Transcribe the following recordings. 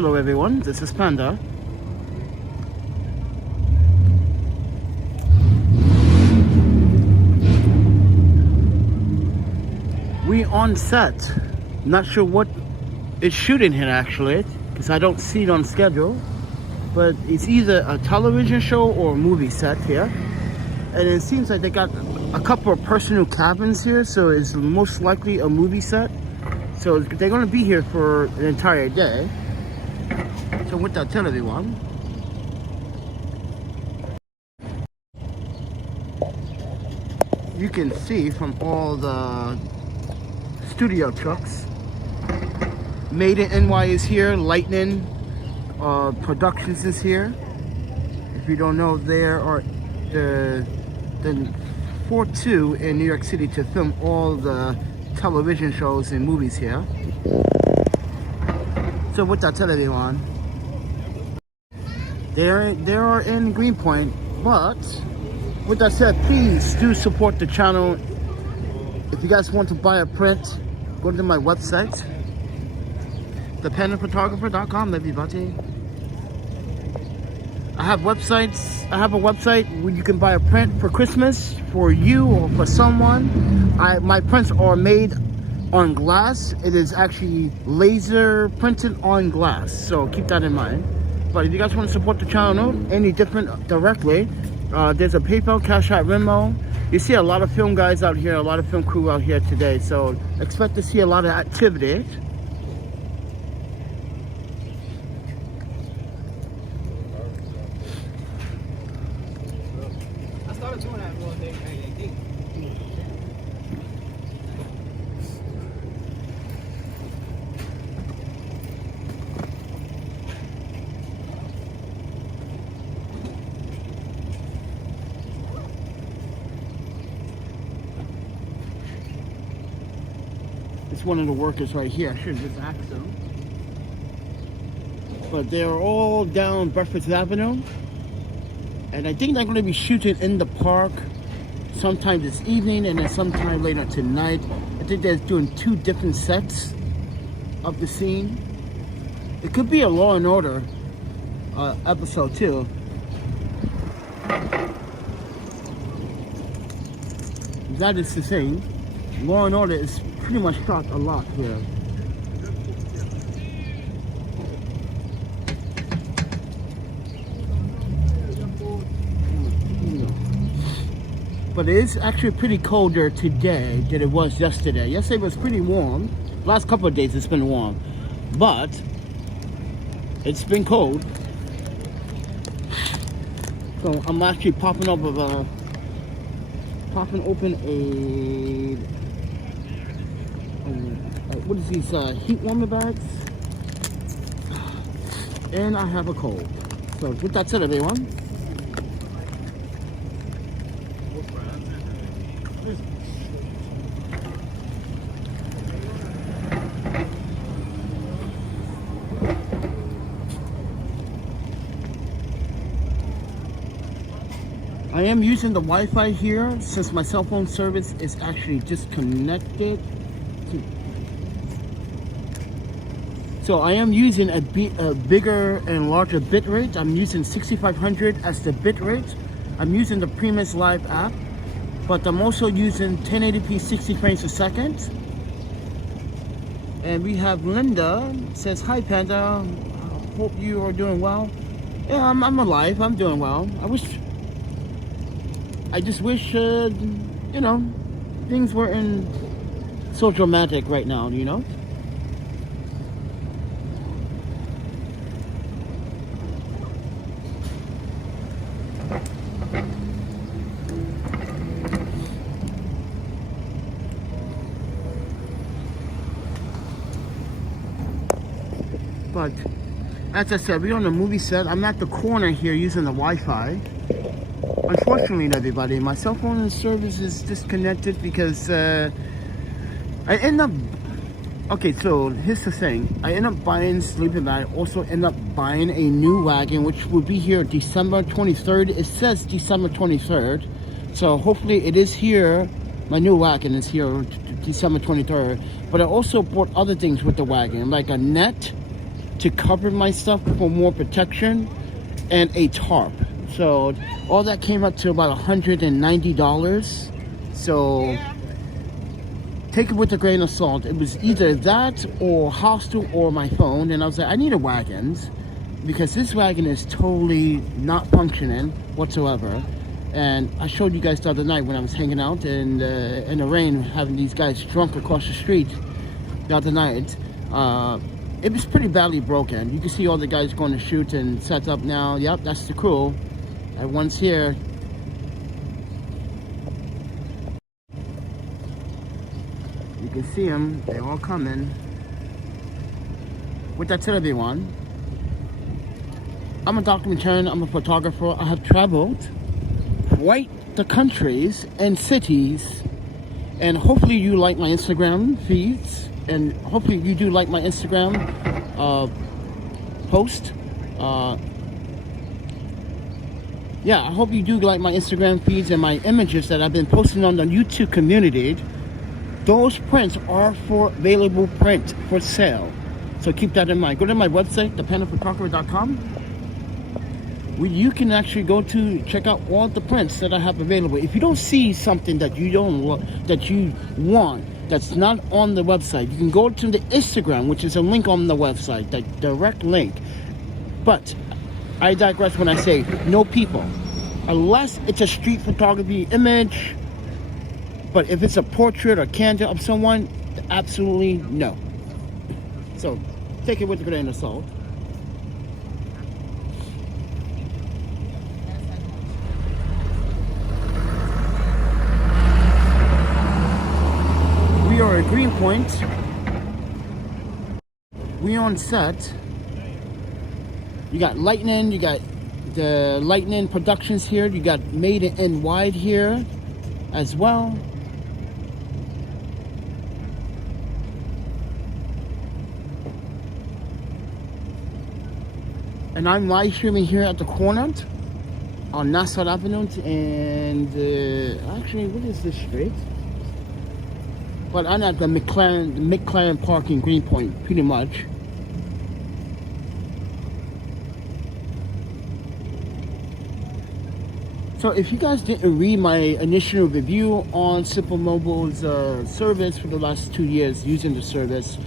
Hello everyone, this is Panda. We on set. Not sure what it's shooting here actually, because I don't see it on schedule. But it's either a television show or a movie set here. And it seems like they got a couple of personal cabins here, so it's most likely a movie set. So they're gonna be here for an entire day. So with that, tell everyone. You can see from all the studio trucks. Made in NY is here, Lightning Productions is here. If you don't know, there are the 4-2 in New York City to film all the television shows and movies here. So with that, tell everyone. They are in Greenpoint, but with that said, please do support the channel. If you guys want to buy a print, go to my website, ThePandaPhotographer.com, everybody. I have a website where you can buy a print for Christmas for you or for someone. My prints are made on glass. It is actually laser printed on glass, so keep that in mind. But if you guys want to support the channel any different directly, there's a PayPal, Cash App, Venmo. You see a lot of film guys out here, a lot of film crew out here today, so expect to see a lot of activity. I started doing that one day. It's one of the workers right here. I should have just asked them. But they're all down Breakfast Avenue. And I think they're going to be shooting in the park sometime this evening and then sometime later tonight. I think they're doing 2 different sets of the scene. It could be a Law and Order episode too. That is the thing. Law and Order is pretty much shot a lot here. But it is actually pretty colder today than it was yesterday. Yesterday was pretty warm. Last couple of days it's been warm. But it's been cold. So I'm actually popping open what is these heat warmer bags? And I have a cold. So with that said, everyone. I am using the Wi-Fi here since my cell phone service is actually disconnected. So I am using a bigger and larger bit rate. I'm using 6500 as the bit rate. I'm using the Premise Live app, but I'm also using 1080p 60 frames a second. And we have Linda says, "Hi Panda, hope you are doing well." Yeah, I'm alive. I'm doing well. I just wish, you know, things weren't so dramatic right now, you know? But, as I said, we're on a movie set. I'm at the corner here using the Wi-Fi. Unfortunately, everybody, my cell phone service is disconnected because I end up... Okay, so here's the thing. I end up buying sleeping bag. I also end up buying a new wagon, which will be here December 23rd. It says December 23rd. So hopefully it is here. My new wagon is here December 23rd. But I also bought other things with the wagon, like a net to cover my stuff for more protection, and a tarp. So all that came up to about $190. So take it with a grain of salt. It was either that or hostel or my phone. And I was like, I need a wagon, because this wagon is totally not functioning whatsoever. And I showed you guys the other night when I was hanging out in the rain, having these guys drunk across the street the other night. It was pretty badly broken. You can see all the guys going to shoot and set up now. Yep, that's the crew. Everyone's here. You can see them. They're all coming. With that said, everyone, I'm a documentarian. I'm a photographer. I have traveled quite the countries and cities. And hopefully you like my Instagram feeds. And hopefully you do like my Instagram post. Yeah, I hope you do like my Instagram feeds and my images that I've been posting on the YouTube community. Those prints are for available print for sale. So keep that in mind. Go to my website, ThePandaPhotographer.com, where you can actually go to check out all the prints that I have available. If you don't see something that you want, that's not on the website, you can go to the Instagram, which is a link on the website, the direct link. But I digress when I say no people, unless it's a street photography image. But if it's a portrait or candid of someone, absolutely no. So take it with a grain of salt. We are at Greenpoint. We on set. You got Lightning, you got the Lightning Productions here, you got Made in Wide here as well. And I'm live streaming here at the corner on Nassau Avenue and actually, what is this street? But I'm at the McLaren Park in Greenpoint, pretty much. So if you guys didn't read my initial review on Simple Mobile's service for the last 2 years using the service,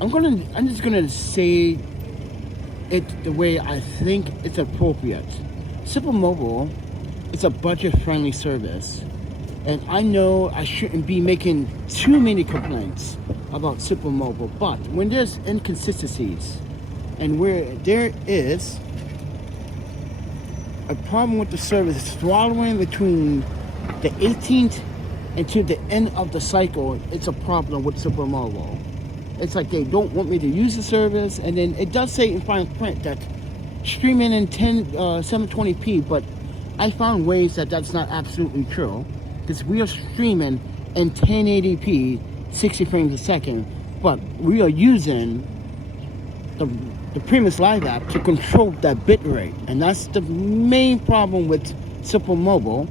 I'm just gonna say it the way I think it's appropriate. Simple Mobile is a budget-friendly service, and I know I shouldn't be making too many complaints about Simple Mobile, but when there's inconsistencies and where there is a problem with the service throttling between the 18th and to the end of the cycle, it's a problem with Simple Mobile. It's like they don't want me to use the service, and then it does say in fine print that streaming in 720p, but I found ways that that's not absolutely true, because we are streaming in 1080p 60 frames a second, but we are using the Premise Live app to control that bit rate, and that's the main problem with Simple Mobile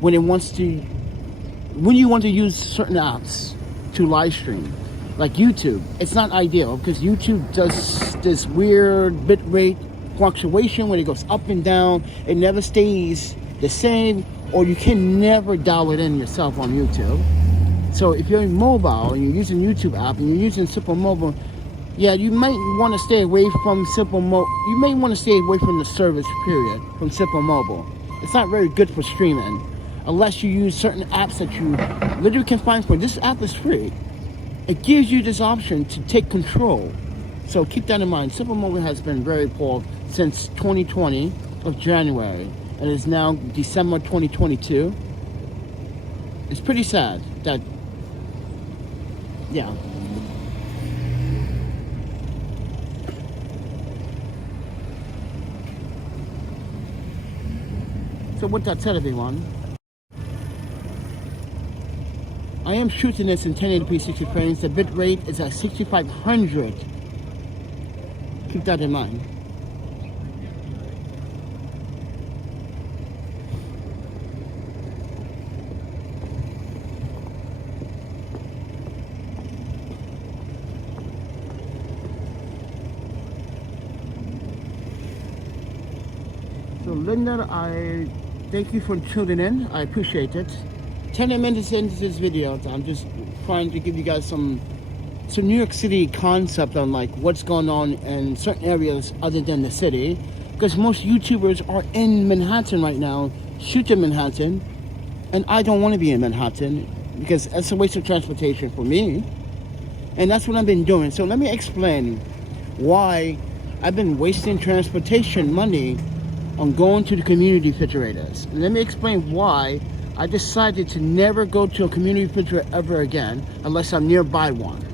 when you want to use certain apps to live stream. Like YouTube, it's not ideal because YouTube does this weird bit rate fluctuation when it goes up and down. It never stays the same, or you can never dial it in yourself on YouTube. So if you're mobile and you're using YouTube app and you're using Simple Mobile, yeah, you might want to stay away from Simple Mobile. You may want to stay away from the service, period, from Simple Mobile. It's not very good for streaming unless you use certain apps that you literally can find for. This app is free. It gives you this option to take control. So keep that in mind. Simple Mobile has been very poor since 2020 of January, and it's now December 2022. It's pretty sad that, yeah. So with that said, everyone, I am shooting this in 1080p 60 frames. The bit rate is at 6500. Keep that in mind. Linda, I thank you for tuning in. I appreciate it. 10 minutes into this video, I'm just trying to give you guys some New York City concept on like what's going on in certain areas other than the city, because most YouTubers are in Manhattan right now, shoot in Manhattan, and I don't want to be in Manhattan because it's a waste of transportation for me, and that's what I've been doing. So let me explain why I've been wasting transportation money on going to the community refrigerators. And let me explain why I decided to never go to a community refrigerator ever again unless I'm nearby one.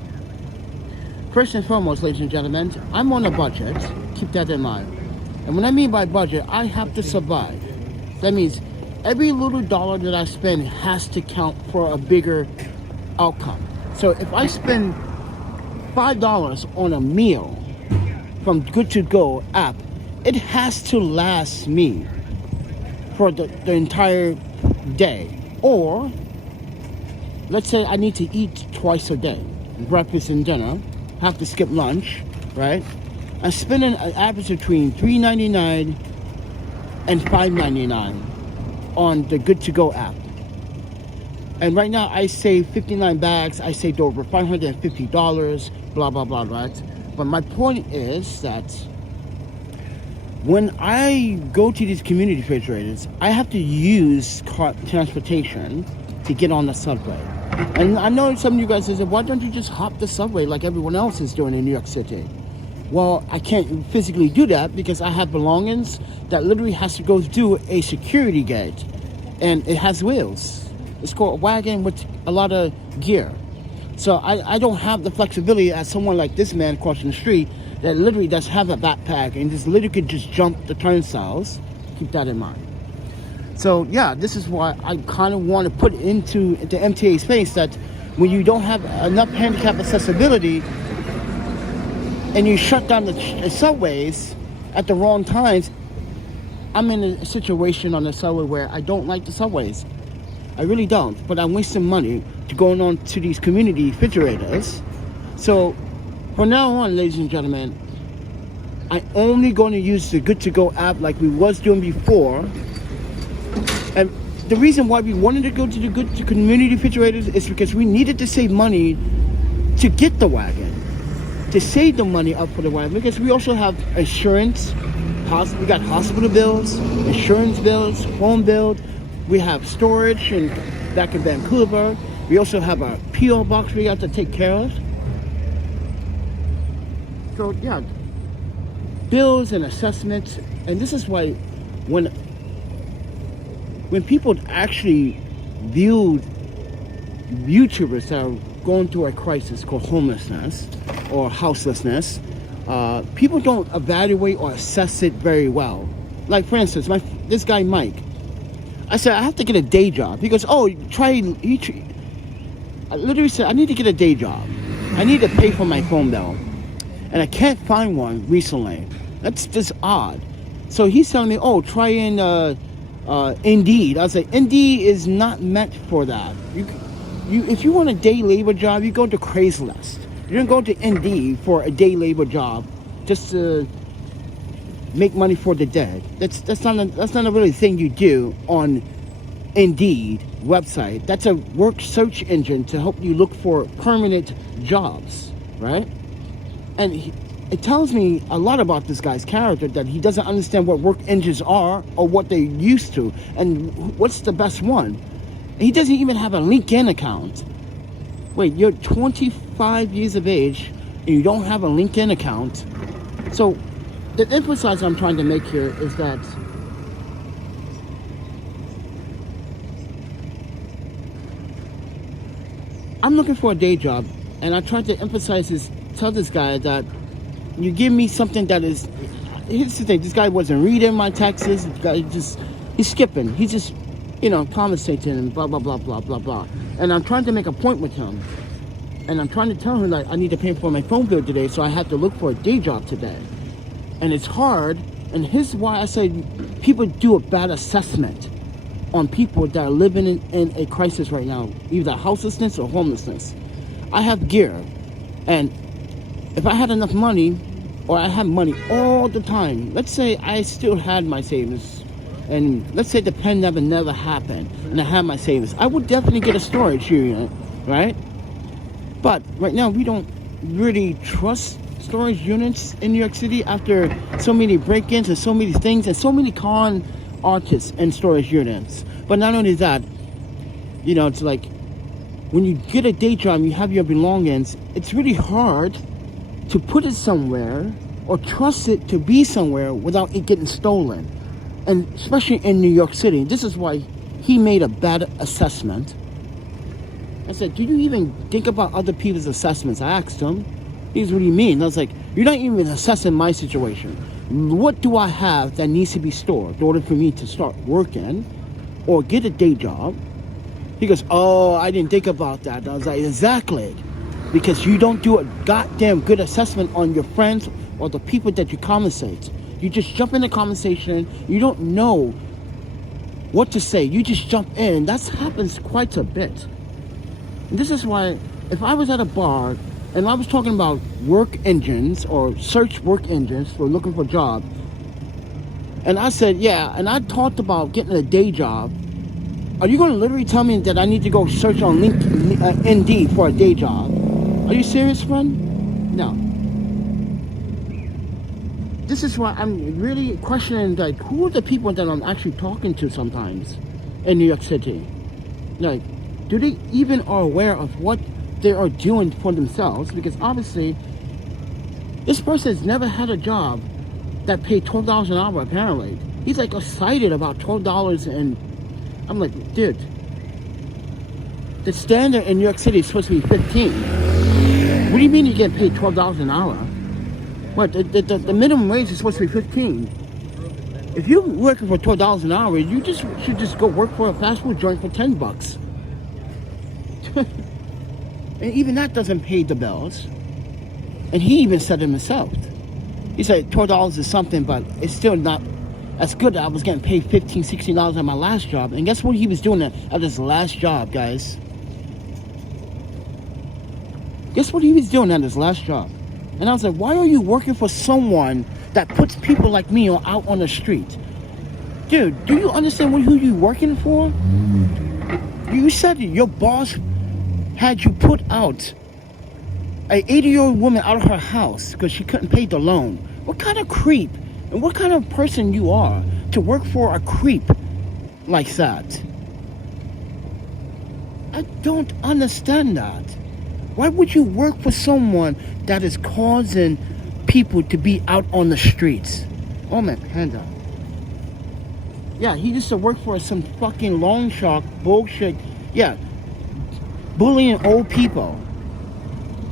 First and foremost, ladies and gentlemen, I'm on a budget. Keep that in mind. And when I mean by budget, I have to survive. That means every little dollar that I spend has to count for a bigger outcome. So if I spend $5 on a meal from Good to Go app, it has to last me for the entire day. Or let's say I need to eat twice a day, breakfast and dinner, have to skip lunch, right? I'm spending an average between $3.99 and $5.99 on the Good to Go app. And right now I save 59 bags, I saved over $550, blah blah blah, right? But my point is that when I go to these community refrigerators, I have to use car transportation to get on the subway. And I know some of you guys say, why don't you just hop the subway like everyone else is doing in New York City? Well, I can't physically do that because I have belongings that literally has to go through a security gate, and it has wheels. It's called a wagon with a lot of gear. So I don't have the flexibility as someone like this man crossing the street that literally does have a backpack and just literally could just jump the turnstiles. Keep that in mind. So yeah, this is why I kind of want to put into the MTA space that when you don't have enough handicap accessibility and you shut down the subways at the wrong times, I'm in a situation on the subway where I don't like the subways. I really don't, but I'm wasting money to going on to these community refrigerators. So from now on, ladies and gentlemen, I'm only going to use the Good to Go app like we was doing before. And the reason why we wanted to go to the Good to community refrigerators is because we needed to save money to get the wagon, to save the money up for the wagon, because we also have insurance, we got hospital bills, insurance bills, phone bills, we have storage and back in Vancouver. We also have a P.O. box we got to take care of. So yeah, bills and assessments. And this is why when people actually view YouTubers that are going through a crisis called homelessness or houselessness, people don't evaluate or assess it very well. Like for instance, this guy Mike, I said I have to get a day job. He goes, oh, I literally said I need to get a day job. I need to pay for my phone bill, and I can't find one recently. That's just odd. So he's telling me, oh, try in Indeed. I was like, Indeed is not meant for that. If you want a day labor job, you go to Craigslist. You don't go to Indeed for a day labor job just to make money for the day. That's not a really thing you do on Indeed website. That's a work search engine to help you look for permanent jobs, right? And it tells me a lot about this guy's character, that he doesn't understand what work engines are or what they're used to and what's the best one. And he doesn't even have a LinkedIn account. Wait, you're 25 years of age and you don't have a LinkedIn account. So the emphasis I'm trying to make here is that I'm looking for a day job, and I tried to tell this guy that you give me something that is, here's the thing, this guy wasn't reading my texts, this guy he's skipping, he's just, conversating and blah, blah, blah, blah, blah, blah. And I'm trying to make a point with him, and I'm trying to tell him that I need to pay for my phone bill today, so I have to look for a day job today. And it's hard, and here's why I say people do a bad assessment on people that are living in a crisis right now, either houselessness or homelessness. I have gear, and if I had enough money, or I have money all the time, let's say I still had my savings and let's say the pandemic never happened, and I had my savings, I would definitely get a storage unit, right? But right now, we don't really trust storage units in New York City after so many break-ins and so many things and so many con artists and storage units. But not only that, you know, it's like when you get a day job, you have your belongings, it's really hard to put it somewhere or trust it to be somewhere without it getting stolen. And especially in New York City, this is why he made a bad assessment. I said, do you even think about other people's assessments? I asked him. He's, what do you mean? I was like, you're not even assessing my situation. What do I have that needs to be stored in order for me to start working or get a day job? He goes, oh, I didn't think about that. I was like, exactly. Because you don't do a goddamn good assessment on your friends or the people that you conversate. You just jump in the conversation. You don't know what to say. You just jump in. That happens quite a bit. And this is why, if I was at a bar and I was talking about work engines or search work engines for looking for a job, and I said, yeah, and I talked about getting a day job, are you going to literally tell me that I need to go search on Indeed for a day job? Are you serious, friend? No. This is why I'm really questioning, like, who are the people that I'm actually talking to sometimes in New York City? Like, do they even are aware of what they are doing for themselves? Because obviously, this person has never had a job that paid $12 an hour, apparently. He's like excited about $12, and I'm like, dude, the standard in New York City is supposed to be 15. What do you mean you get paid $12 an hour? What, the minimum wage is supposed to be 15. If you're working for $12 an hour, you should just go work for a fast food joint for $10. And even that doesn't pay the bills. And he even said it himself. He said $12 is something, but it's still not as good. I was getting paid $15, $16 at my last job. And guess what he was doing at his last job, guys? Guess what he was doing at his last job? And I was like, why are you working for someone that puts people like me out on the street? Dude, do you understand who you're working for? You said your boss had you put out an 80-year-old woman out of her house because she couldn't pay the loan. What kind of creep and what kind of person you are to work for a creep like that? I don't understand that. Why would you work for someone that is causing people to be out on the streets? Oh man, Panda. Yeah, he used to work for some fucking loan shark bullshit. Yeah, bullying old people.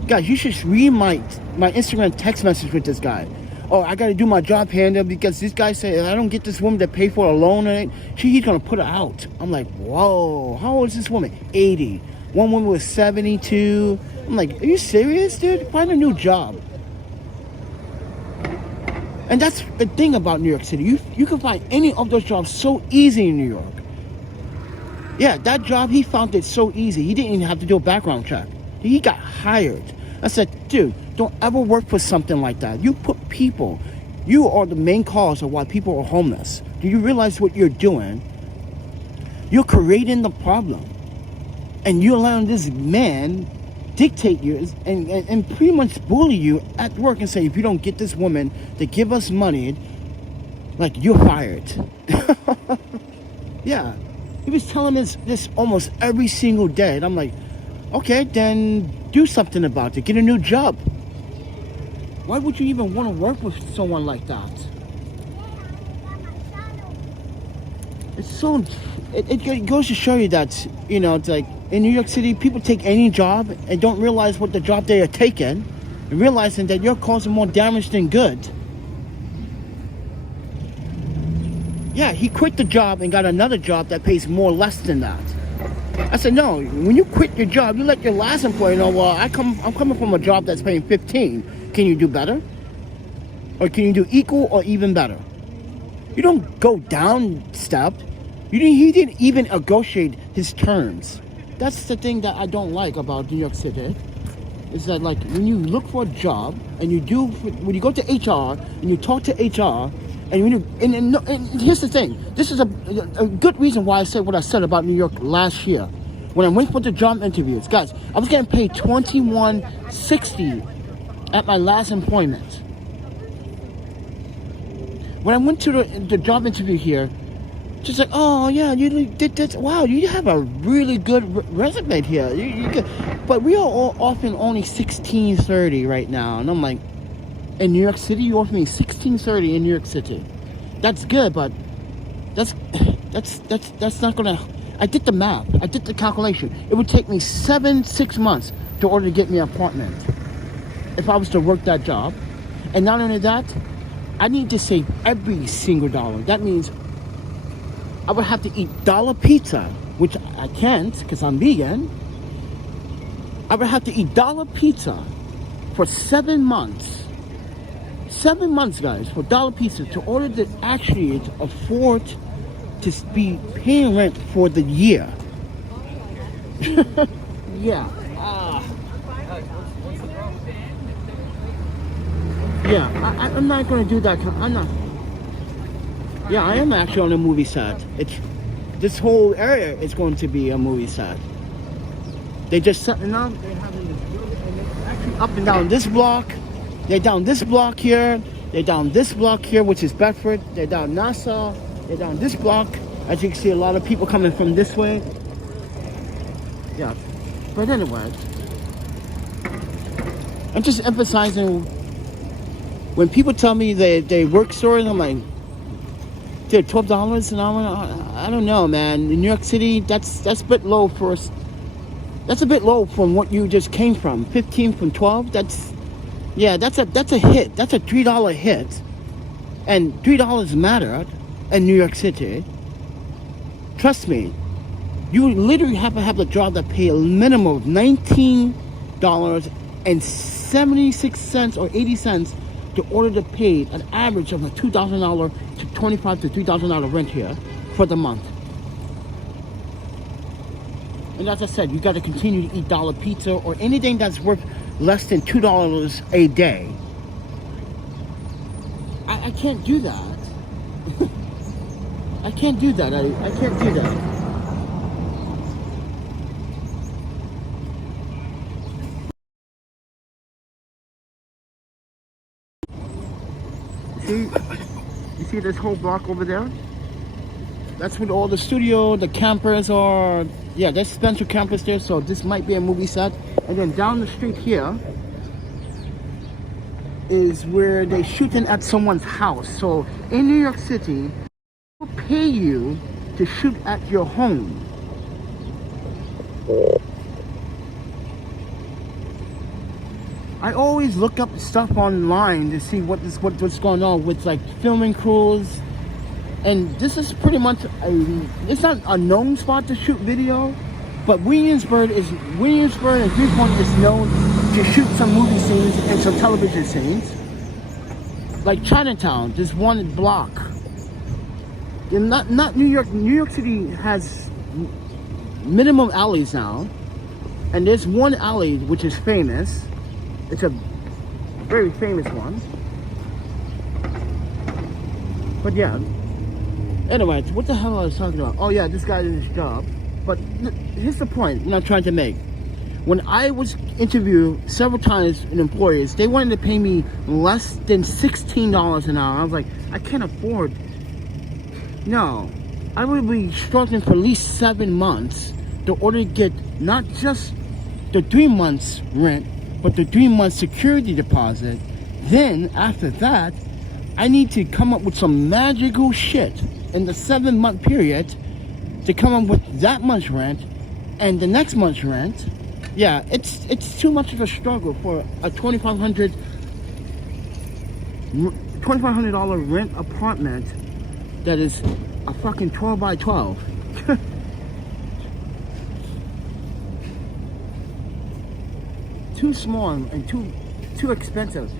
Guys, you should read my Instagram text message with this guy. Oh, I gotta do my job, Panda, because this guy said if I don't get this woman to pay for a loan, he's gonna put her out. I'm like, whoa, how old is this woman? 80. One woman was 72. I'm like, are you serious, dude? Find a new job. And that's the thing about New York City. You can find any of those jobs so easy in New York. Yeah, that job, he found it so easy. He didn't even have to do a background check. He got hired. I said, dude, don't ever work for something like that. You put people, you are the main cause of why people are homeless. Do you realize what you're doing? You're creating the problem. And you're allowing this man dictate you and pretty much bully you at work and say, if you don't get this woman to give us money, like, you're fired. Yeah. He was telling us this almost every single day. And I'm like, okay, then do something about it. Get a new job. Why would you even want to work with someone like that? It's so... It goes to show you that, you know, it's like in New York City, people take any job and don't realize what the job they are taking, and realizing that you're causing more damage than good. Yeah, he quit the job and got another job that pays more less than that. I said, no, when you quit your job, you let your last employer know, well, I'm coming from a job that's paying 15. Can you do better? Or can you do equal or even better? You don't go down step. He didn't even negotiate his terms. That's the thing that I don't like about New York City. Is that, like, when you look for a job and when you go to HR and you talk to HR And here's the thing. This is a good reason why I said what I said about New York last year. When I went for the job interviews, guys, I was getting paid $21.60 at my last employment. When I went to the job interview here, just like, oh yeah, you did this. Wow, you have a really good resume here. But we are all offering only $16.30 right now, and I'm like, in New York City, you offer me $16.30 in New York City. That's good, but that's not gonna. I did the math. I did the calculation. It would take me 6 months in order to get me an apartment if I was to work that job. And not only that, I need to save every single dollar. That means I would have to eat dollar pizza, which I can't because I'm vegan. I would have to eat dollar pizza for 7 months. 7 months, guys, for dollar pizza in order to actually afford to be paying rent for the year. Yeah. Yeah, I'm not going to do that. I'm not. Yeah, I am actually on a movie set. This whole area is going to be a movie set. They just setting up. They're having this really, and it's actually up and down this block. They're down this block here. They're down this block here, which is Bedford. They're down Nassau. They're down this block. As you can see, a lot of people coming from this way. Yeah. But anyway, I'm just emphasizing when people tell me they work stories, I'm like, dude, $12 an hour? I don't know, man. In New York City, that's a bit low for us. That's a bit low from what you just came from. 15 from 12, that's a hit. That's a $3 hit. And $3 matter in New York City. Trust me. You literally have to have a job that pay a minimum of $19.76 or 80 cents in order to pay an average of a $2,000 to $2,500 to $3,000 rent here for the month. And as I said, you got to continue to eat dollar pizza or anything that's worth less than $2 a day. I can't do that. I can't do that. I can't do that. See? You see this whole block over there? That's where all the studio, the campers are. Yeah, there's Spencer campus there, so this might be a movie set. And then down the street here is where they're shooting at someone's house. So in New York City, they'll pay you to shoot at your home. I always look up stuff online to see what's going on with like filming crews. And this is pretty much it's not a known spot to shoot video, but Williamsburg and Greenpoint is known to shoot some movie scenes and some television scenes. Like Chinatown, this one block. And not New York. New York City has minimum alleys now, and there's one alley which is famous. It's a very famous one. But yeah. Anyway, what the hell I was talking about? Oh yeah, this guy did his job. But here's the point I'm trying to make. When I was interviewed several times in employers, they wanted to pay me less than $16 an hour. I was like, I can't afford. No, I would be struggling for at least 7 months in order to get not just the 3 months rent, but the 3 months security deposit. Then after that, I need to come up with some magical shit in the 7-month period to come up with that much rent and the next month's rent. Yeah, it's too much of a struggle for a $2,500 rent apartment that is a fucking 12 by 12. Too small and too expensive.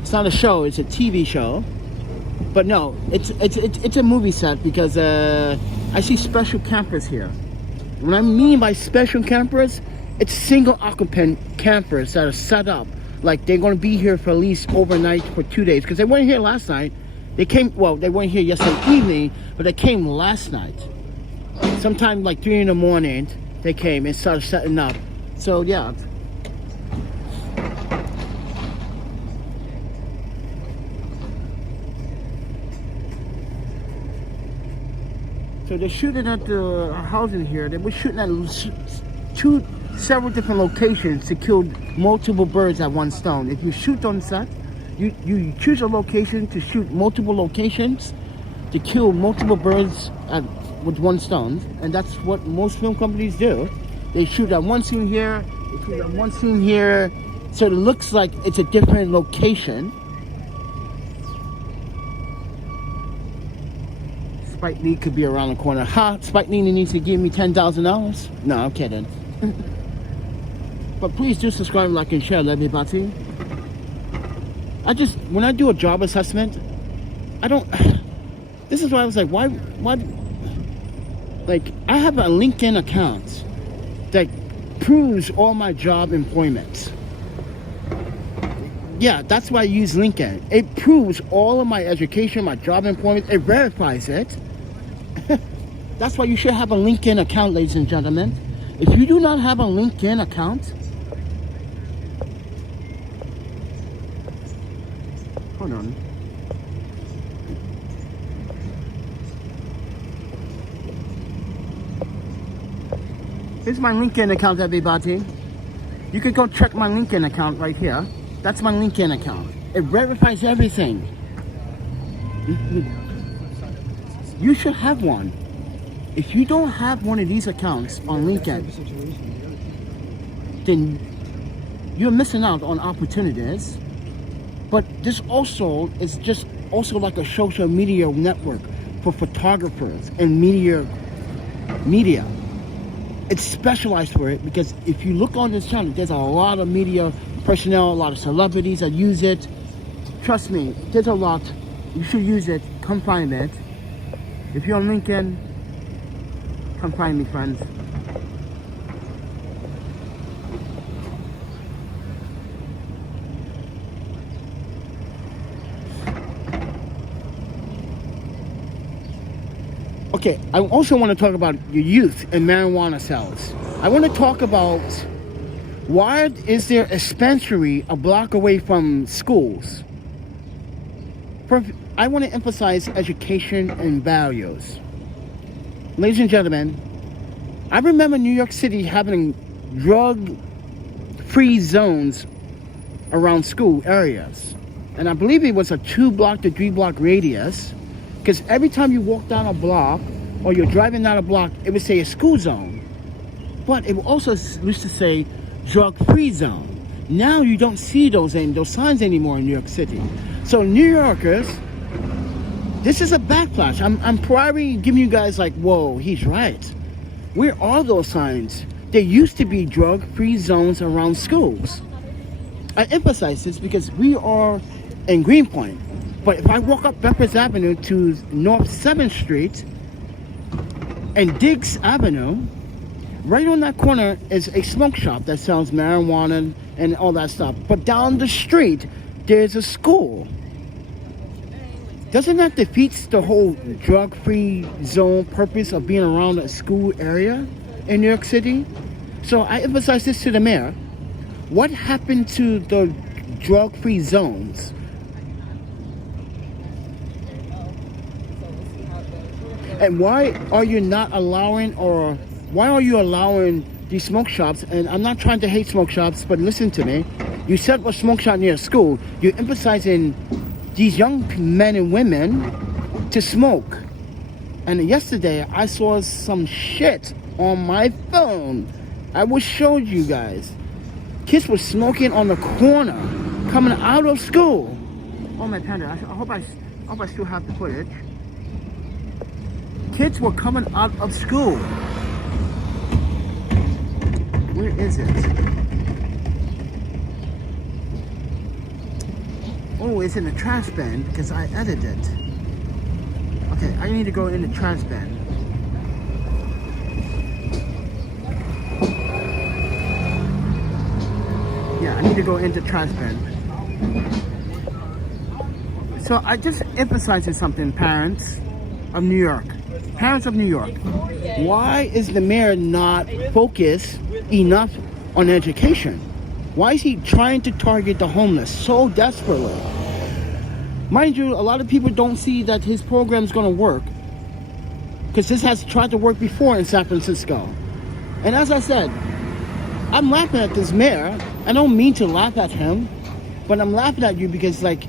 It's not a show, it's a TV show. But no, it's a movie set because I see special campers here. What I mean by special campers, it's single occupant campers that are set up like they're going to be here for at least overnight for 2 days, because they weren't here last night. They came, well, they weren't here yesterday evening, but they came last night. Sometime like 3 in the morning, they came and started setting up. So yeah. So they're shooting at the housing here. They were shooting at several different locations to kill multiple birds at one stone. If you shoot on set, you choose a location to shoot multiple locations to kill multiple birds with one stone, and that's what most film companies do. They shoot at one scene here, they shoot at one scene here, so it looks like it's a different location. Spike Lee could be around the corner. Ha! Spike Lee needs to give me $10,000. No, I'm kidding. But please do subscribe, like, and share, everybody. When I do a job assessment, I don't. This is why I was like, why? Like, I have a LinkedIn account that proves all my job employments. Yeah, that's why I use LinkedIn. It proves all of my education, my job employment. It verifies it. That's why you should have a LinkedIn account, ladies and gentlemen. If you do not have a LinkedIn account, hold on. Here's my LinkedIn account, everybody. You can go check my LinkedIn account right here. That's my LinkedIn account. It verifies everything. You should have one. If you don't have one of these accounts on LinkedIn, then you're missing out on opportunities. But this also is just also like a social media network for photographers and media. It's specialized for it, because if you look on this channel, there's a lot of media personnel, a lot of celebrities that use it. Trust me, there's a lot. You should use it. Come find it. If you're on LinkedIn, come find me, friends. Okay, I also want to talk about your youth and marijuana sales. I want to talk about why is there a dispensary a block away from schools? I want to emphasize education and values. Ladies and gentlemen, I remember New York City having drug-free zones around school areas. And I believe it was a 2-block to 3-block radius, because every time you walk down a block or you're driving down a block, it would say a school zone. But it also used to say drug-free zone. Now you don't see those signs anymore in New York City. So New Yorkers, this is a backlash. I'm probably giving you guys like, whoa, he's right. Where are those signs? There used to be drug-free zones around schools. I emphasize this because we are in Greenpoint. But if I walk up Bedford Avenue to North 7th Street and Diggs Avenue, right on that corner is a smoke shop that sells marijuana and all that stuff. But down the street, there's a school. Doesn't that defeat the whole drug-free zone purpose of being around a school area in New York City? So I emphasize this to the mayor. What happened to the drug-free zones? And why are you not allowing, or why are you allowing these smoke shops? And I'm not trying to hate smoke shops, but listen to me. You set up a smoke shop near a school. You're emphasizing these young men and women to smoke. And yesterday I saw some shit on my phone. I will show you guys. Kids were smoking on the corner coming out of school. Oh my panda, I hope I still have the footage. Kids were coming out of school. Where is it? Oh, it's in the trash bin because I edited it. Okay, I need to go in the trash bin. Yeah, I need to go into trash bin. So I just emphasizing something, parents of New York. Parents of New York. Why is the mayor not focused enough on education? Why is he trying to target the homeless so desperately? Mind you, a lot of people don't see that his program is going to work, because this has tried to work before in San Francisco. And as I said, I'm laughing at this mayor. I don't mean to laugh at him, but I'm laughing at you because, like,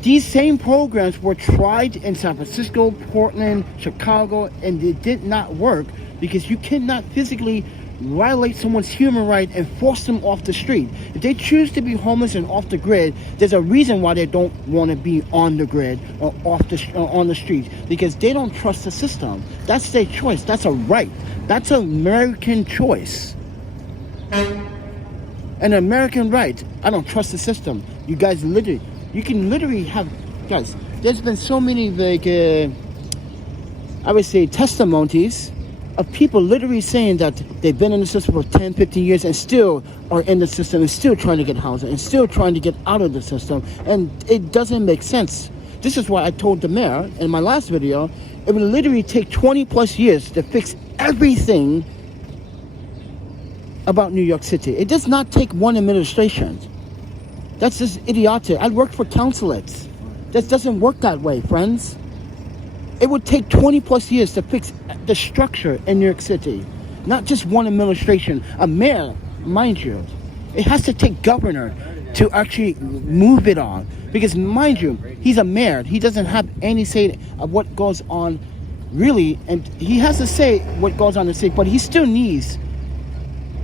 these same programs were tried in San Francisco, Portland, Chicago, and it did not work because you cannot physically violate someone's human right and force them off the street. If they choose to be homeless and off the grid, there's a reason why they don't want to be on the grid or on the street, because they don't trust the system. That's their choice. That's a right. That's an American choice. An American right. I don't trust the system. You guys literally, you can literally have, guys, there's been so many, like, I would say testimonies of people literally saying that they've been in the system for 10, 15 years and still are in the system and still trying to get housing and still trying to get out of the system. And it doesn't make sense. This is why I told the mayor in my last video, it would literally take 20 plus years to fix everything about New York City. It does not take one administration. That's just idiotic. I worked for consulates. That doesn't work that way, friends. It would take 20 plus years to fix the structure in New York City. Not just one administration. A mayor, mind you. It has to take governor to actually move it on. Because mind you, he's a mayor. He doesn't have any say of what goes on really. And he has to say what goes on in the city. But he still needs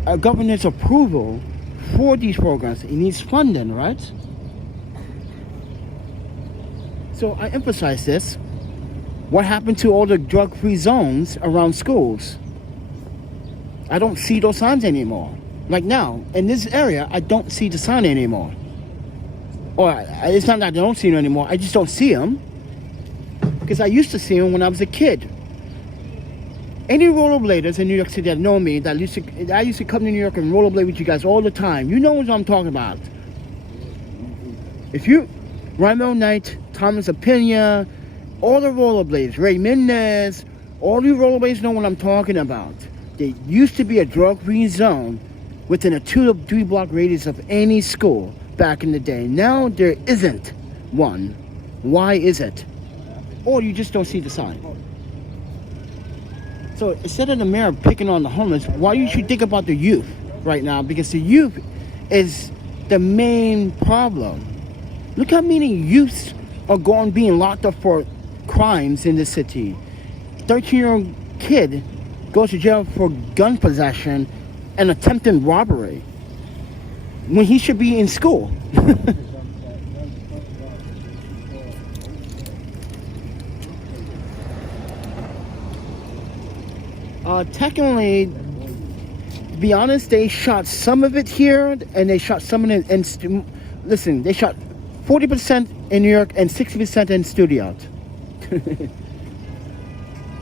a governor's approval for these programs. He needs funding, right? So I emphasize this. What happened to all the drug-free zones around schools? I don't see those signs anymore. Like now, in this area, I don't see the sign anymore. Or it's not that I don't see them anymore, I just don't see them. Because I used to see them when I was a kid. Any rollerbladers in New York City that know me, I used to come to New York and rollerblade with you guys all the time. You know what I'm talking about. If you, Ramo Knight, Thomas Apina, all the rollerblades, Ray Mendez, all you rollerblades know what I'm talking about. There used to be a drug-free zone within a 2 to 3 block radius of any school back in the day. Now there isn't one. Why is it? Or you just don't see the sign. So instead of the mayor picking on the homeless, why you should think about the youth right now? Because the youth is the main problem. Look how many youths are being locked up for crimes in the city. 13-year-old kid goes to jail for gun possession and attempted robbery when he should be in school. Technically, to be honest, they shot some of it here and they shot some of it in listen, they shot 40% in New York and 60% in studio.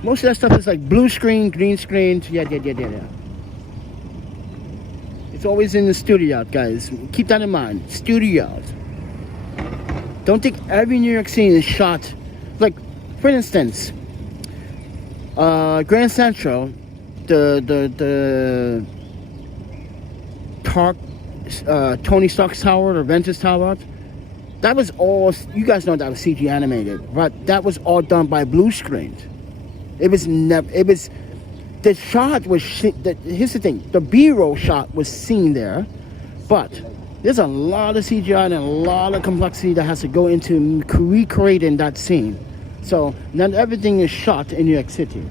Most of that stuff is like blue screen, green screen, yeah. It's always in the studio, guys. Keep that in mind. Studio. Don't think every New York scene is shot. Like, for instance, Grand Central, the Tony Stark's Tower, or Ventus Tower. That was all, you guys know that was CG animated, but that was all done by blue screens. It was never, the shot was, here's the thing, the B-roll shot was seen there, but there's a lot of CGI and a lot of complexity that has to go into recreating that scene. So, not everything is shot in New York City.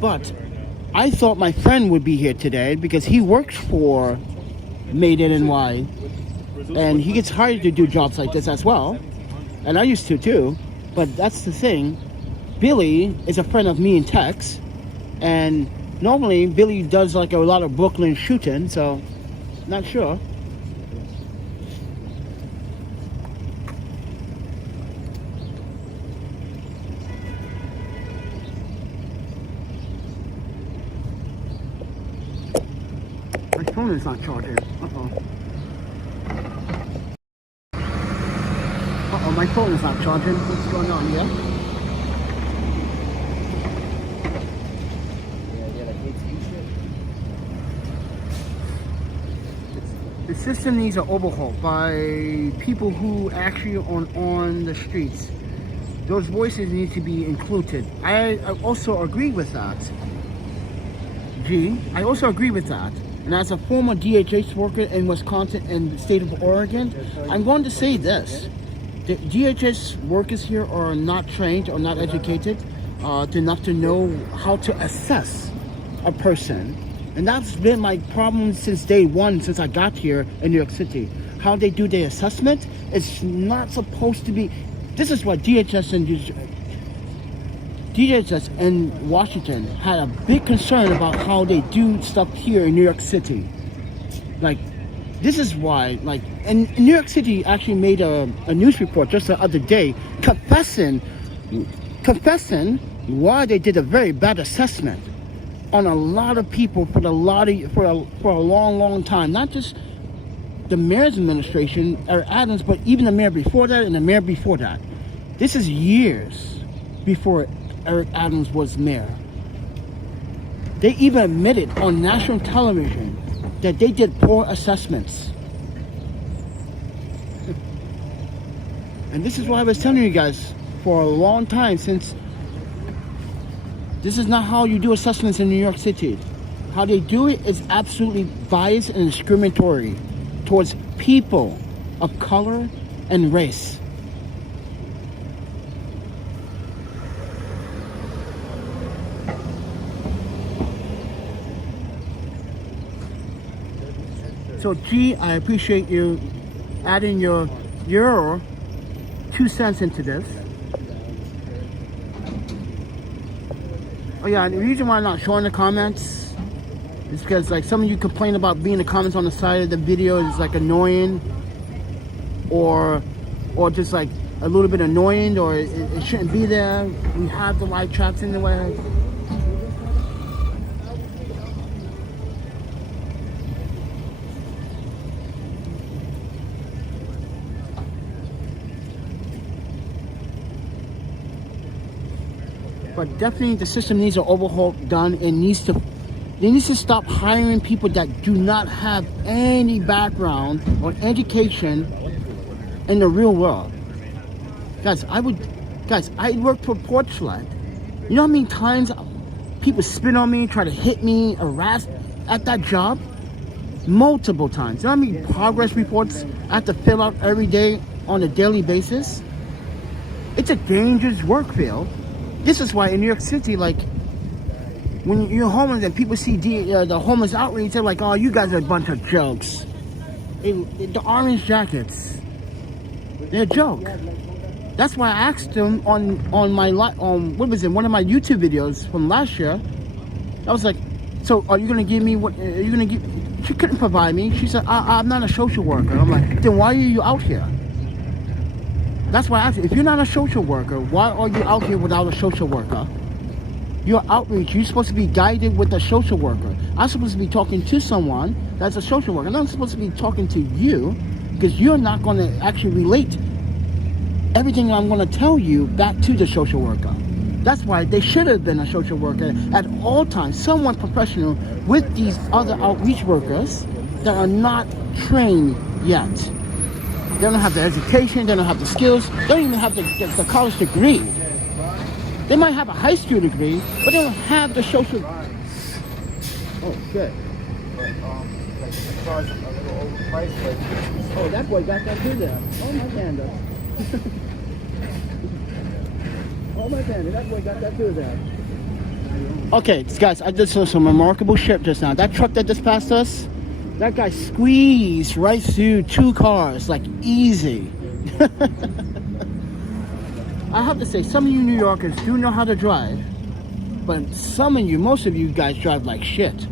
But I thought my friend would be here today because he works for Made in NY, and he gets hired to do jobs like this as well, and I used to too. But that's the thing, Billy is a friend of me and Tex, and normally Billy does like a lot of Brooklyn shooting, so not sure. My phone is not charging. Uh-oh. Uh-oh, my phone is not charging. What's going on here? The system needs an overhaul by people who actually are on the streets. Those voices need to be included. I also agree with that. I also agree with that. And as a former DHS worker in Wisconsin and the state of Oregon, I'm going to say this. The DHS workers here are not trained or not educated enough to know how to assess a person. And that's been my problem since day one, since I got here in New York City. How they do their assessment, it's not supposed to be. This is what DHS and Washington had a big concern about how they do stuff here in New York City. Like, this is why, like, and New York City actually made a news report just the other day confessing why they did a very bad assessment on a lot of people for a long time. Not just the mayor's administration, Eric Adams, but even the mayor before that and the mayor before that. This is years before Eric Adams was mayor. They even admitted on national television that they did poor assessments. And this is why I was telling you guys for a long time, since this is not how you do assessments in New York City. How they do it is absolutely biased and discriminatory towards people of color and race. So G, I appreciate you adding your 2 cents into this. Oh yeah, and the reason why I'm not showing the comments is because like some of you complain about being the comments on the side of the video is like annoying, or just like a little bit annoying, or it shouldn't be there. We have the live chats in the way. But definitely the system needs an overhaul done, and they need to stop hiring people that do not have any background or education in the real world. Guys, I worked for Porchland. You know how many times people spit on me, try to hit me, harass at that job? Multiple times. You know how many progress reports I have to fill out every day on a daily basis? It's a dangerous work field. This is why in New York City, like, when you're homeless and people see the homeless outreach, they're like, oh, you guys are a bunch of jokes. The orange jackets, they're a joke. That's why I asked them on my, what was it, one of my YouTube videos from last year. I was like, so are you going to give me what, are you going to give, she couldn't provide me. She said, I'm not a social worker. I'm like, then why are you out here? That's why I asked you, if you're not a social worker, why are you out here without a social worker? Your outreach, you're supposed to be guided with a social worker. I'm supposed to be talking to someone that's a social worker. And I'm supposed to be talking to you because you're not going to actually relate everything I'm going to tell you back to the social worker. That's why they should have been a social worker at all times, someone professional with these other outreach workers that are not trained yet. They don't have the education, they don't have the skills, they don't even have the college degree. They might have a high school degree, but they don't have the social... Oh, shit. Oh, that boy got that too there. Oh, my panda. Oh, my panda, that boy got that too there. Okay, guys, I just saw some remarkable shit just now. That truck that just passed us, that guy squeezed right through 2 cars, like easy. I have to say, some of you New Yorkers do know how to drive, but some of you, most of you guys drive like shit.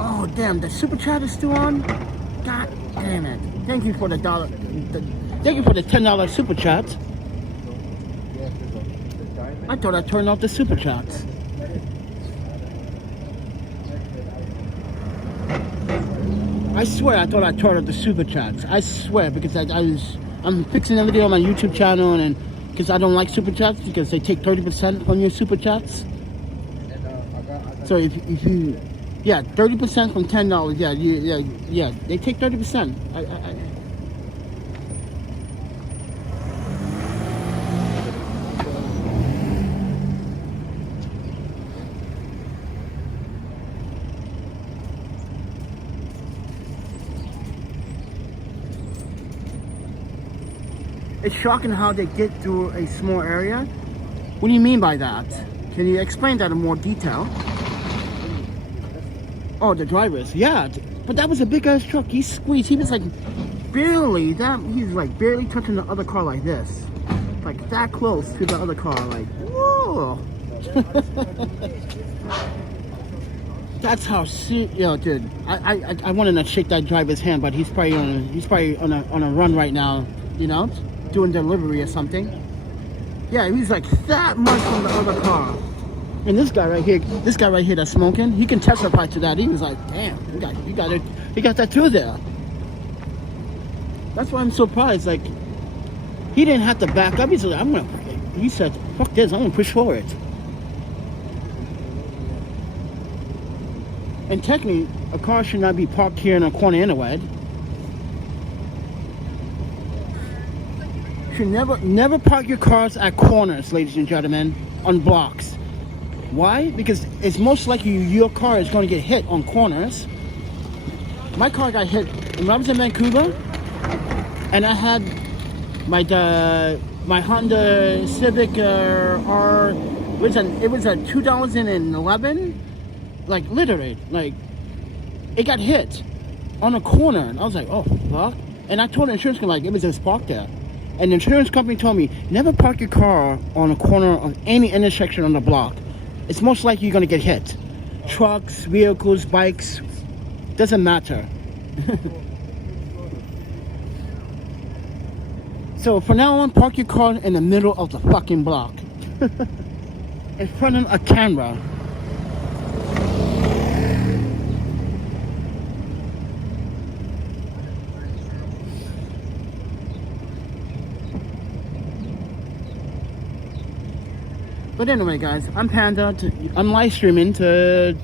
Oh, damn, the super chat is still on? God damn it. Thank you for the thank you for the $10 super chat. I thought I turned off the super chats. I swear I thought I turned off the super chats. I swear, because I'm fixing everything on my YouTube channel, and because I don't like super chats because they take 30% on your super chats. So if you, yeah, 30% from $10. Yeah, they take 30%. It's shocking how they get through a small area. What do you mean by that? Can you explain that in more detail? Oh, the drivers, yeah. But that was a big ass truck. He squeezed. He was like barely he's like barely touching the other car like this. Like that close to the other car. Like, whoa. That's how yo, dude. I wanted to shake that driver's hand, but he's probably on a run right now, you know, doing delivery or something. Yeah, he's like that much from the other car. And this guy right here that's smoking, he can testify to that. He was like, damn, he got that through there. That's why I'm surprised. Like, he didn't have to back up. He said, fuck this, I'm gonna push forward. And technically, a car should not be parked here in a corner anyway. You should never park your cars at corners, ladies and gentlemen, on blocks. Why? Because it's most likely your car is going to get hit on corners. My car got hit when I was in Vancouver, and I had my Honda Civic R. It was a 2011. Like literally, like it got hit on a corner, and I was like, oh fuck. And I told the insurance company, like, it was just parked there. And the insurance company told me, never park your car on a corner of any intersection on the block. It's most likely you're gonna get hit. Trucks, vehicles, bikes, doesn't matter. So from now on, park your car in the middle of the fucking block. In front of a camera. But anyway, guys, I'm Panda. I'm live streaming to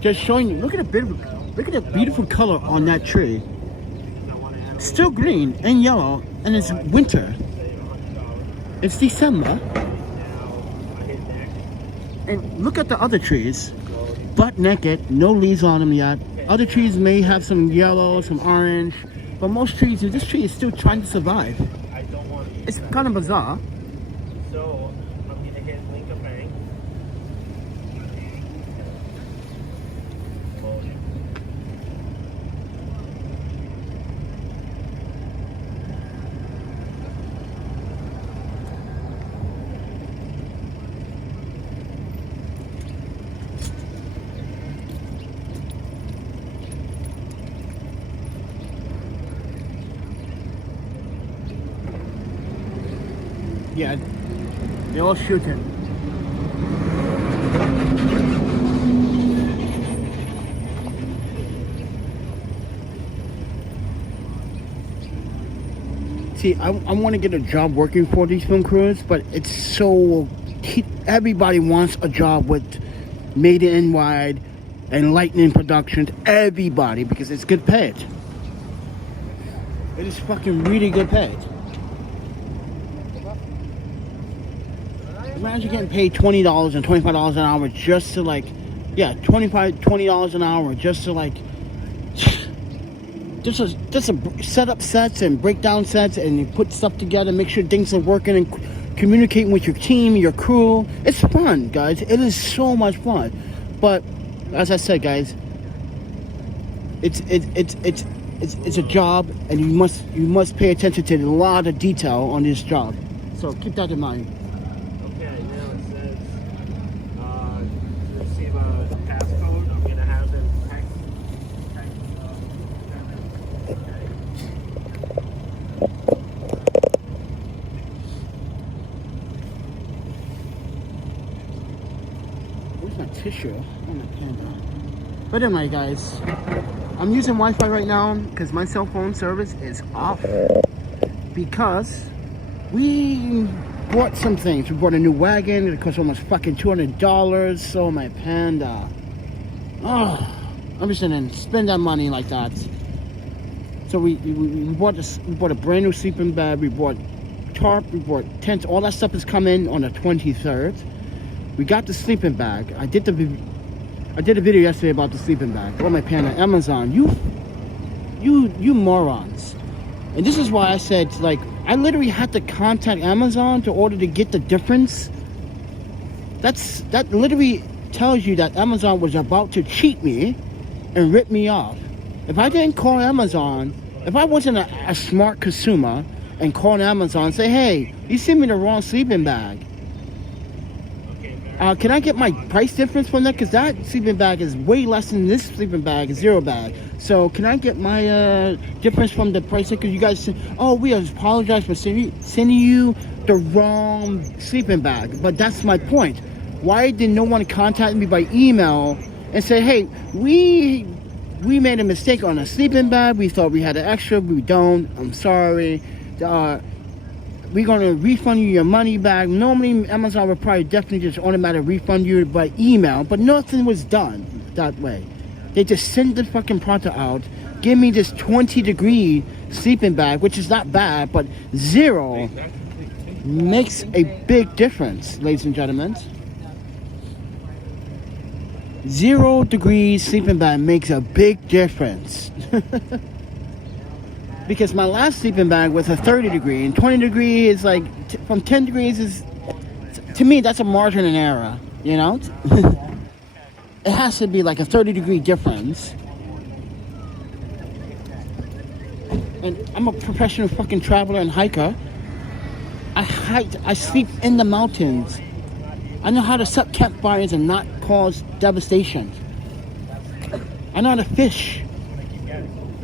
just showing you. Look at the beautiful color on that tree. Still green and yellow, and it's winter. It's December. And look at the other trees. Butt naked, no leaves on them yet. Other trees may have some yellow, some orange, but most trees, this tree is still trying to survive. It's kind of bizarre. So I'm gonna hit link of bank. Yeah, they're all shooting. See, I want to get a job working for these film crews, but it's so... Everybody wants a job with Made in NY and Lightning Productions. Everybody, because it's good paid. It is fucking really good paid. Imagine getting paid $20 and $25 an hour just to like, yeah, $20 an hour just to like, just to set up sets and break down sets and you put stuff together, make sure things are working and communicating with your team, your crew. It's fun, guys. It is so much fun. But as I said, guys, it's a job, and you must pay attention to a lot of detail on this job. So keep that in mind. Receive a passcode. I'm gonna have them text. Where's my tissue? Oh, my Panda. But anyway, guys, I'm using Wi-Fi right now because my cell phone service is off. Because we bought some things. We bought a new wagon. It cost almost fucking $200. So my Panda. Oh, I'm just gonna spend that money like that. So we bought a brand new sleeping bag. We bought tarp. We bought tents. All that stuff is coming on the 23rd. We got the sleeping bag. I did a video yesterday about the sleeping bag. Oh my Panda, Amazon, you morons. And this is why I said, like, I literally had to contact Amazon to order to get the difference. That literally tells you that Amazon was about to cheat me and rip me off. If I didn't call Amazon, if I wasn't a smart consumer and called Amazon and say, hey, you sent me the wrong sleeping bag. Can I get my price difference from that? Because that sleeping bag is way less than this sleeping bag, zero bag. So can I get my difference from the price? Because you guys said, oh, we apologize for sending you the wrong sleeping bag. But that's my point. Why did no one contact me by email and say, hey, we made a mistake on a sleeping bag. We thought we had an extra. We don't. I'm sorry. We're going to refund you your money back. Normally, Amazon would probably definitely just automatically refund you by email, but nothing was done that way. They just sent the fucking product out, give me this 20-degree sleeping bag, which is not bad, but zero makes a big difference, ladies and gentlemen. 0 degrees sleeping bag makes a big difference. Because my last sleeping bag was a 30 degree, and 20 degree is like, from 10 degrees is, to me, that's a margin in error, you know? It has to be like a 30-degree difference. And I'm a professional fucking traveler and hiker. I sleep in the mountains. I know how to set campfires and not cause devastation. I know how to fish.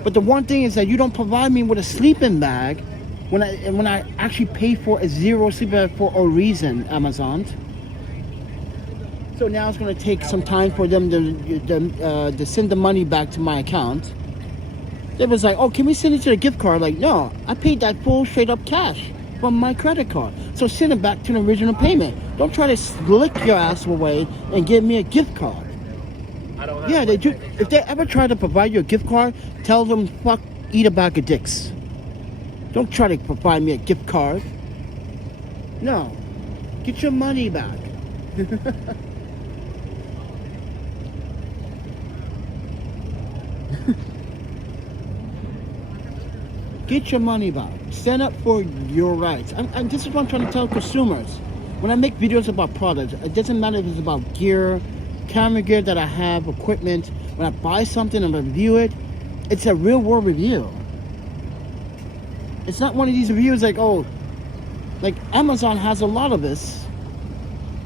But the one thing is that you don't provide me with a sleeping bag when I actually pay for a 0 sleeping bag for a reason, Amazon. So now it's going to take some time for them to send the money back to my account. They was like, oh, can we send it to the gift card? Like, no, I paid that full straight up cash from my credit card. So send it back to the original payment. Don't try to slick your ass away and give me a gift card. Yeah, they do. If they ever try to provide you a gift card, tell them, fuck, eat a bag of dicks. Don't try to provide me a gift card. No. Get your money back. Get your money back. Stand up for your rights. And this is what I'm trying to tell consumers. When I make videos about products, it doesn't matter if it's about gear, camera gear that I have, equipment. When I buy something and review it, it's a real world review. It's not one of these reviews like, oh, like Amazon has a lot of this.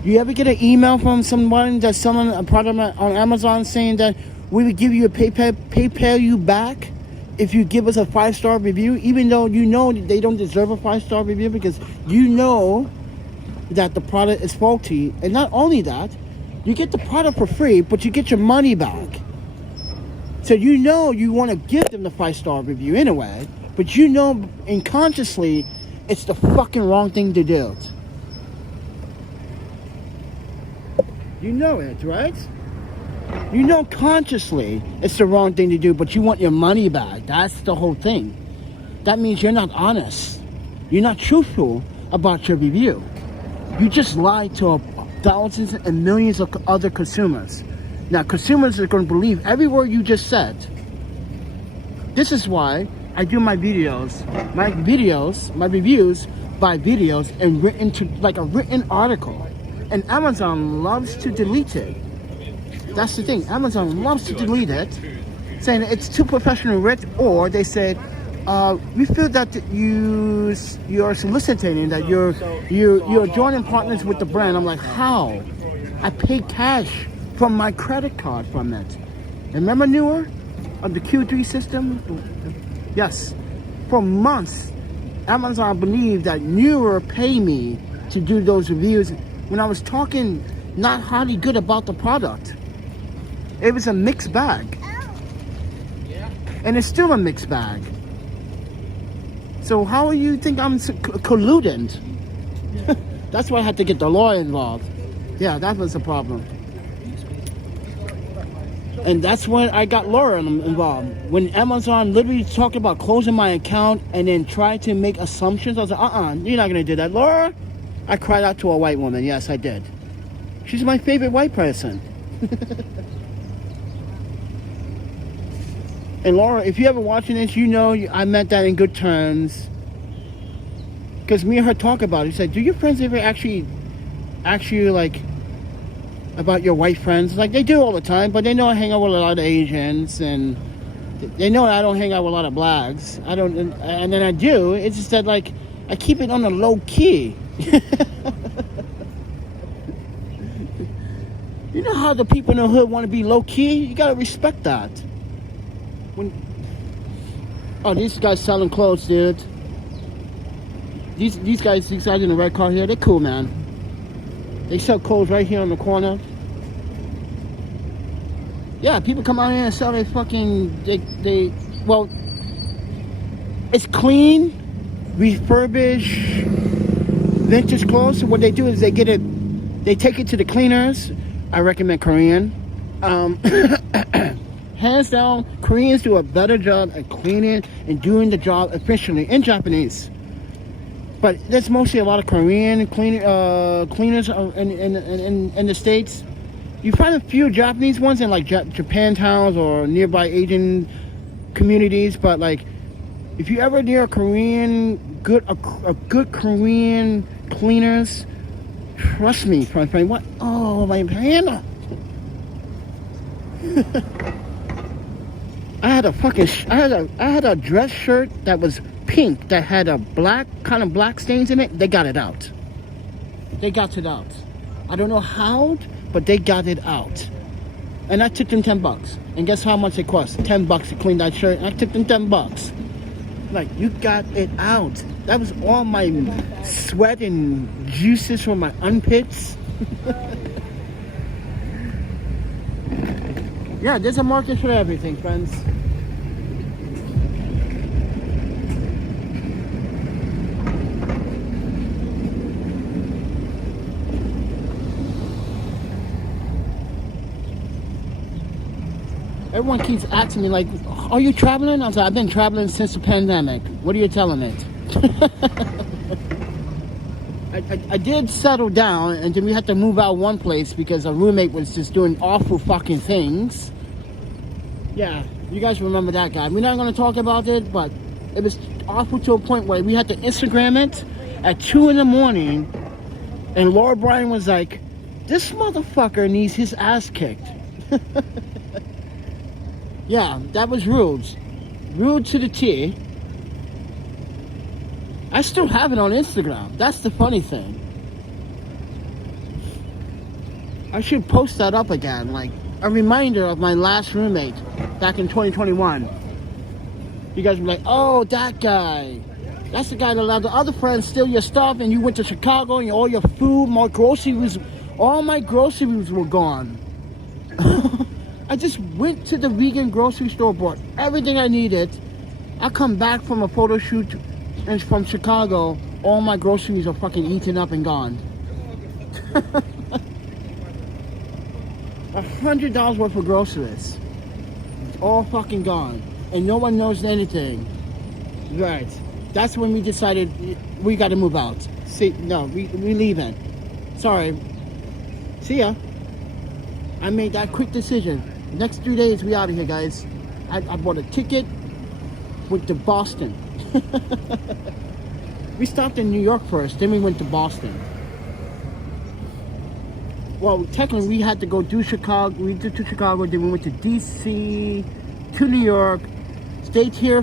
You ever get an email from someone that's selling a product on Amazon saying that we would give you a PayPal you back if you give us a 5-star review, even though you know they don't deserve a 5-star review because you know that the product is faulty. And not only that, you get the product for free, but you get your money back. So you know you want to give them the 5-star review anyway, but you know unconsciously it's the fucking wrong thing to do. You know it, right? You know consciously it's the wrong thing to do, but you want your money back. That's the whole thing. That means you're not honest. You're not truthful about your review. You just lied to thousands and millions of other consumers. Now, consumers are going to believe every word you just said. This is why I do my reviews by videos and written to like a written article. And Amazon loves to delete it. That's the thing. Amazon loves to delete it, saying it's too professional writ, or they said, we feel that you are soliciting that you're joining partners with the brand. I'm like, how? I paid cash from my credit card from it. Remember Newer of the Q3 system? Yes. For months, Amazon believed that Newer paid me to do those reviews when I was talking not highly good about the product. It was a mixed bag. Yeah. And it's still a mixed bag. So how do you think I'm colluding? That's why I had to get the lawyer involved. Yeah, that was the problem. And that's when I got Laura involved. When Amazon literally talked about closing my account and then tried to make assumptions, I was like, you're not going to do that. Laura, I cried out to a white woman. Yes, I did. She's my favorite white person. And Laura, if you're ever watching this, you know I meant that in good terms. Because me and her talk about it. She said, do your friends ever actually like, about your white friends? Like, they do all the time, but they know I hang out with a lot of Asians, and they know I don't hang out with a lot of blacks. I don't, and then I do. It's just that, like, I keep it on the low key. You know how the people in the hood want to be low key? You gotta respect that. Oh, these guys selling clothes, dude. These guys in the red car here, they're cool, man. They sell clothes right here on the corner. Yeah, people come out here and sell their fucking, well, it's clean, refurbished, vintage clothes. So what they do is they take it to the cleaners. I recommend Korean. Hands down, Koreans do a better job at cleaning and doing the job efficiently in Japanese. But there's mostly a lot of Korean cleaners in the States. You find a few Japanese ones in like Japan towns or nearby Asian communities. But like, if you ever near a good Korean cleaners, trust me, friend. What? Oh, my panda! I had a dress shirt that was pink that had a kind of black stains in it. They got it out. They got it out. I don't know how, but they got it out. And I tipped them $10. And guess how much it cost? $10 to clean that shirt. And I tipped them $10. Like, you got it out. That was all my sweat and juices from my armpits. Yeah, there's a market for everything, friends. Everyone keeps asking me, like, are you traveling? I was like, I've been traveling since the pandemic. What are you telling it? I did settle down, and then we had to move out one place because a roommate was just doing awful fucking things. Yeah, you guys remember that guy. We're not going to talk about it, but it was awful to a point where we had to Instagram it at 2 in the morning, and Laura Bryan was like, this motherfucker needs his ass kicked. Yeah, that was rude. Rude to the T. I still have it on Instagram. That's the funny thing. I should post that up again, like a reminder of my last roommate back in 2021. You guys were like, oh, that guy. That's the guy that allowed the other friends steal your stuff, and you went to Chicago and all your food, my groceries, all my groceries were gone. I just went to the vegan grocery store, bought everything I needed. I come back from a photo shoot and from Chicago, all my groceries are fucking eaten up and gone. $100 worth of groceries. It's all fucking gone. And no one knows anything. Right. That's when we decided we got to move out. See, no, we leaving. Sorry. See ya. I made that quick decision. Next 3 days, we out of here, guys. I bought a ticket, went to Boston. We stopped in New York first, then we went to Boston. Well, technically, we had to go do Chicago. We did to Chicago, then we went to DC, to New York, stayed here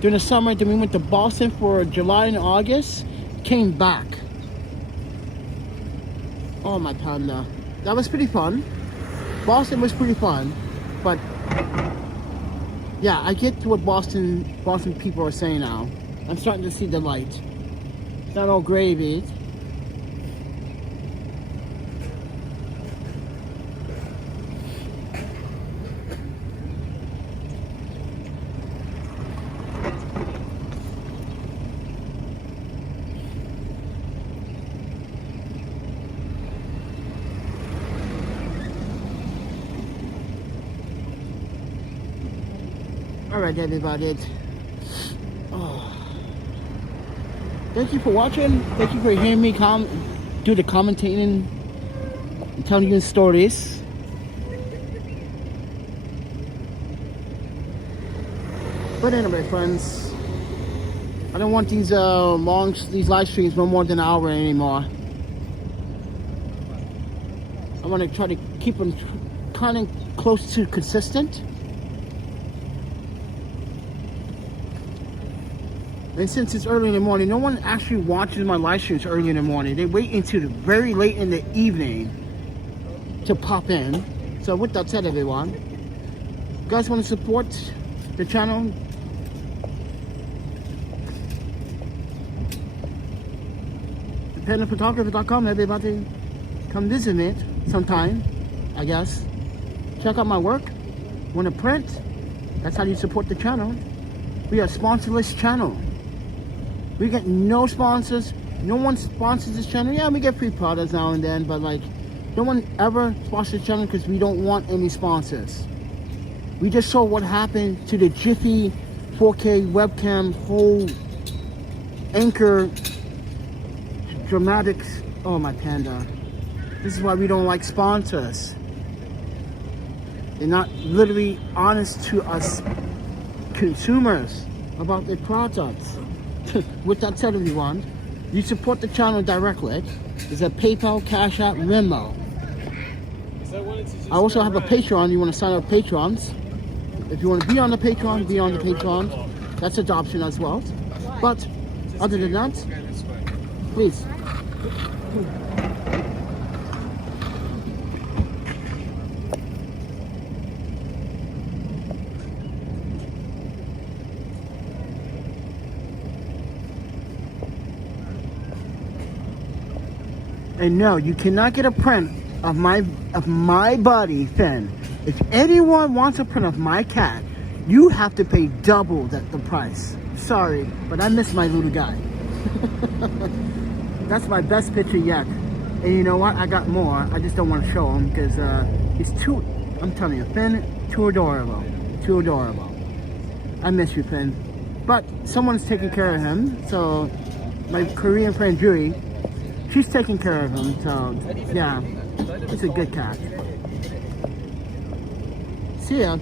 during the summer, then we went to Boston for July and August, came back. Oh, my panda. That was pretty fun. Boston was pretty fun, but yeah, I get to what Boston people are saying now. I'm starting to see the light. It's not all gravy. Alright, everybody. Oh. Thank you for watching. Thank you for hearing me do the commentating and telling you stories. But anyway, friends, I don't want these these live streams no more than an hour anymore. I want to try to keep them kind of close to consistent. And since it's early in the morning, no one actually watches my live streams early in the morning. They wait until very late in the evening to pop in. So with that said, everyone, you guys want to support the channel? ThePandaPhotographer.com, everybody. Come visit me sometime, I guess. Check out my work. Want to print? That's how you support the channel. We are a sponsorless channel. We get no sponsors. No one sponsors this channel. Yeah, we get free products now and then, but like, no one ever sponsors the channel because we don't want any sponsors. We just saw what happened to the Jiffy 4K webcam whole anchor dramatics. Oh, my panda. This is why we don't like sponsors. They're not literally honest to us consumers about their products. With that said, everyone, you support the channel directly. There's a PayPal, Cash App, Venmo. I also have a Patreon. You want to sign up Patrons. If you want to be on the Patreon, be on the Patreon. That's an option as well. But other than that, please. And no, you cannot get a print of my body fin. If anyone wants a print of my cat, you have to pay double the price. Sorry, but I miss my little guy. That's my best picture yet. And you know what? I got more. I just don't want to show him because he's too, I'm telling you, Finn, too adorable. Too adorable. I miss you, Finn. But someone's taking care of him. So my Korean friend Julie, she's taking care of him. So yeah, it's a good cat. See ya.